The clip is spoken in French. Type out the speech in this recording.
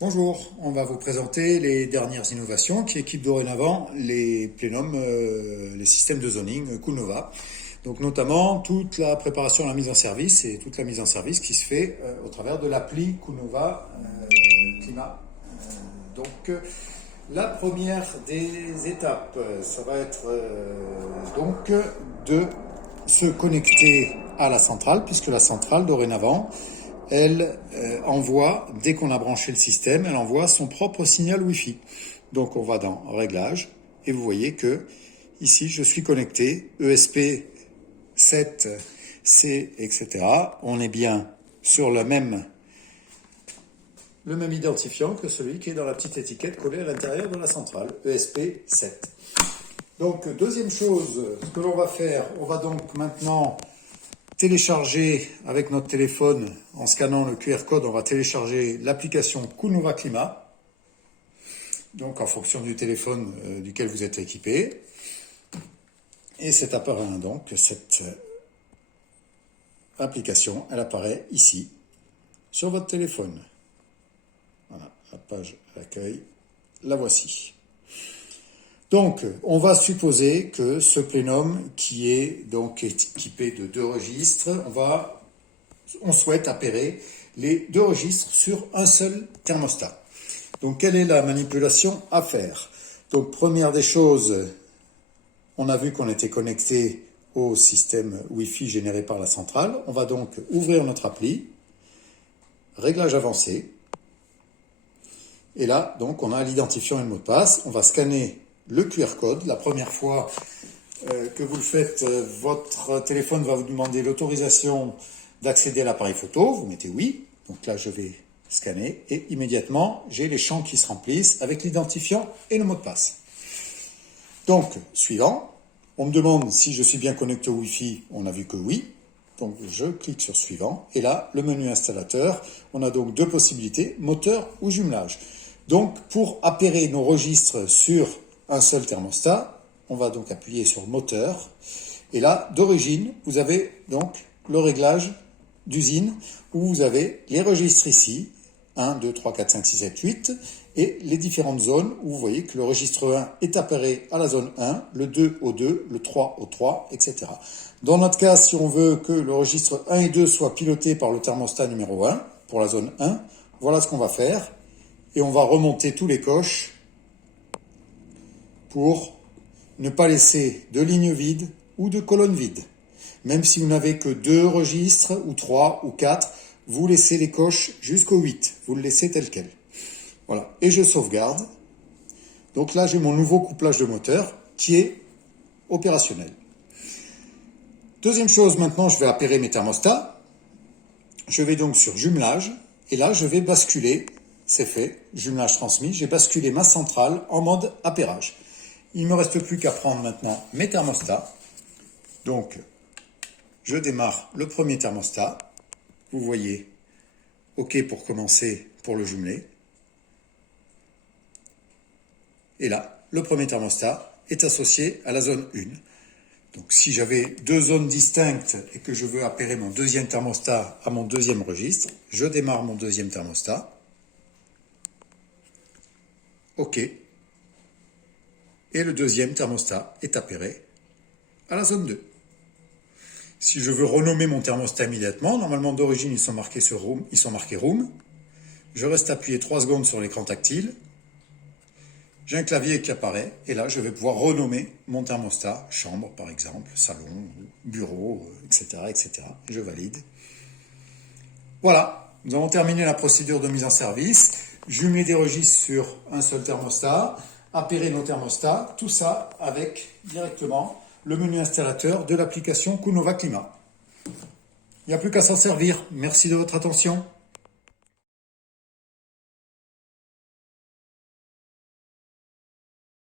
Bonjour, on va vous présenter les dernières innovations qui équipent dorénavant les plénums, les systèmes de zoning Coolnova. Donc notamment toute la préparation à la mise en service et toute la mise en service qui se fait au travers de l'appli Coolnova Climat. La première des étapes, ça va être donc de se connecter à la centrale, puisque la centrale dorénavant elle envoie, dès qu'on a branché le système, elle envoie son propre signal Wi-Fi. Donc on va dans Réglages, et vous voyez que ici je suis connecté, ESP7, C, etc. On est bien sur le même identifiant que celui qui est dans la petite étiquette collée à l'intérieur de la centrale, ESP7. Donc deuxième chose, ce que l'on va faire, on va donc maintenant télécharger avec notre téléphone, en scannant le QR code, on va télécharger l'application Coolnova Climat, donc en fonction du téléphone duquel vous êtes équipé. Et c'est appareil, donc cette application, elle apparaît ici, sur votre téléphone. Voilà, la page d'accueil, la voici. Donc, on va supposer que ce plénum qui est donc équipé de 2 registres, on souhaite appairer les 2 registres sur un seul thermostat. Donc, quelle est la manipulation à faire? Donc, première des choses, on a vu qu'on était connecté au système Wi-Fi généré par la centrale. On va donc ouvrir notre appli, réglage avancé. Et là, donc, on a l'identifiant et le mot de passe. On va scanner le QR code. La première fois que vous le faites, votre téléphone va vous demander l'autorisation d'accéder à l'appareil photo. Vous mettez oui. Donc là, je vais scanner et immédiatement, j'ai les champs qui se remplissent avec l'identifiant et le mot de passe. Donc, suivant. On me demande si je suis bien connecté au Wi-Fi. On a vu que oui. Donc, je clique sur suivant. Et là, le menu installateur. On a donc 2 possibilités, moteur ou jumelage. Donc, pour appairer nos registres sur un seul thermostat, on va donc appuyer sur moteur. Et là, d'origine, vous avez donc le réglage d'usine où vous avez les registres ici, 1, 2, 3, 4, 5, 6, 7, 8, et les différentes zones où vous voyez que le registre 1 est appairé à la zone 1, le 2 au 2, le 3 au 3, etc. Dans notre cas, si on veut que le registre 1 et 2 soient pilotés par le thermostat numéro 1, pour la zone 1, voilà ce qu'on va faire. Et on va remonter tous les coches pour ne pas laisser de lignes vides ou de colonnes vides. Même si vous n'avez que 2 registres, ou 3, ou 4, vous laissez les coches jusqu'au 8. Vous le laissez tel quel. Voilà. Et je sauvegarde. Donc là, j'ai mon nouveau couplage de moteur qui est opérationnel. Deuxième chose, maintenant, je vais appairer mes thermostats. Je vais donc sur jumelage. Et là, je vais basculer. C'est fait, jumelage transmis, j'ai basculé ma centrale en mode appairage. Il ne me reste plus qu'à prendre maintenant mes thermostats. Donc, je démarre le premier thermostat. Vous voyez, OK pour commencer pour le jumeler. Et là, le premier thermostat est associé à la zone 1. Donc, si j'avais 2 zones distinctes et que je veux appairer mon deuxième thermostat à mon deuxième registre, je démarre mon deuxième thermostat. OK. Et le deuxième thermostat est appairé à la zone 2. Si je veux renommer mon thermostat immédiatement, normalement d'origine ils sont marqués sur Room, ils sont marqués Room. Je reste appuyé 3 secondes sur l'écran tactile. J'ai un clavier qui apparaît et là je vais pouvoir renommer mon thermostat, chambre par exemple, salon, bureau, etc., etc. Je valide. Voilà, nous avons terminé la procédure de mise en service. Jumeler des registres sur un seul thermostat, appairer nos thermostats, tout ça avec directement le menu installateur de l'application Coolnova Climat. Il n'y a plus qu'à s'en servir. Merci de votre attention.